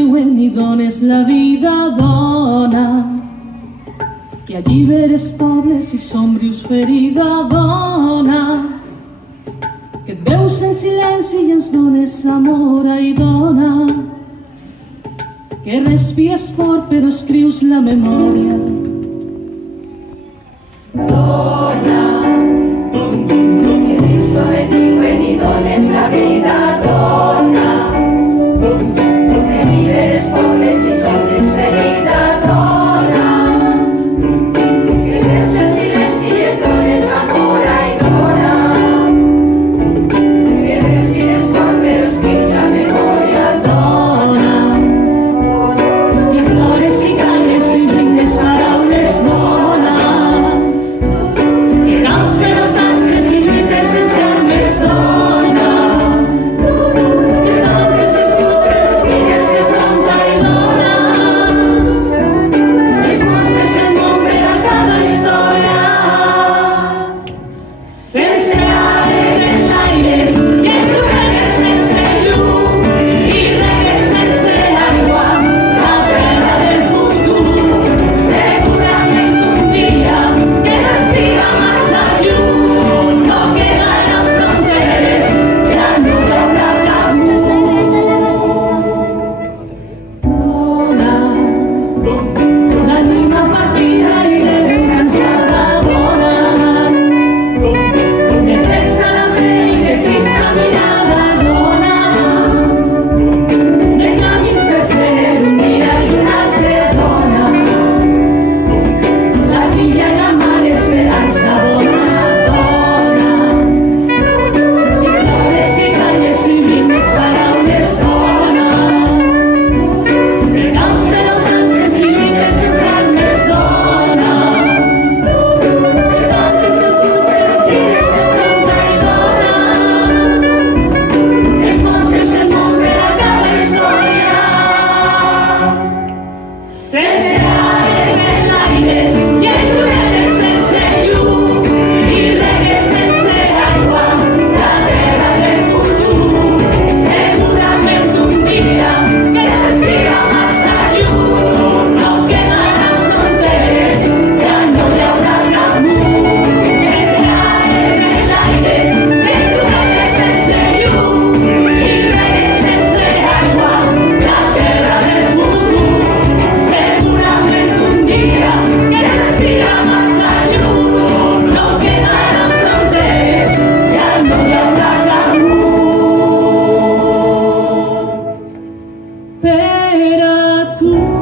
diuen i dones la vida, dona, que alliberes pobles i somrius ferida, dona, que et veus en silenci i ens dones amor, ai, dona, que respires fort però escrius la memòria. Dona, que dius com et diuen i dones la vida, dona, que alliberes pobles i somrius ferida, dona, que veus el silenci i ens dones amor, ai, dona, que respires fort però escrius la memòria, dona, Que flores i calles i brindes paraules, dona, que cants però danses i lluites sense armes, dona, que tanques els ulls que respires que afronta i dona, les mostres el món per a cada història. Sense ales en l'aires i en llumeres sense llum i regues sense aigua, la terra del futur. Segurament un dia que n'estiga massa lluny no quedaran fronteres, ja no hi haurà cap mur. Dona, la lluna partida i l'hereu cansada, dona, de text a la pell, de trista mirada, dona, de camins per fer un dia i un altre, dona, la filla i la mare esperança, dona, que flores i calles i brindes paraules, dona, que cants però danses i lluites sense armes, dona, que tanques els ulls i respires que afronta i dona, les mostres el món per a cada història. Sense ales en l'aires i en llumeres sense llum i regues sense aigua, la terra del futur. Segurament un dia que n'estiga massa lluny no quedaran fronteres, ja no hi haurà cap mur. Sense ales en l'aires i en llumeres sense llum i regues sense aigua, la terra del futur. Segurament un dia que n'estiga massa lluny no quedaran fronteres, ja no hi haurà cap mur per a tu.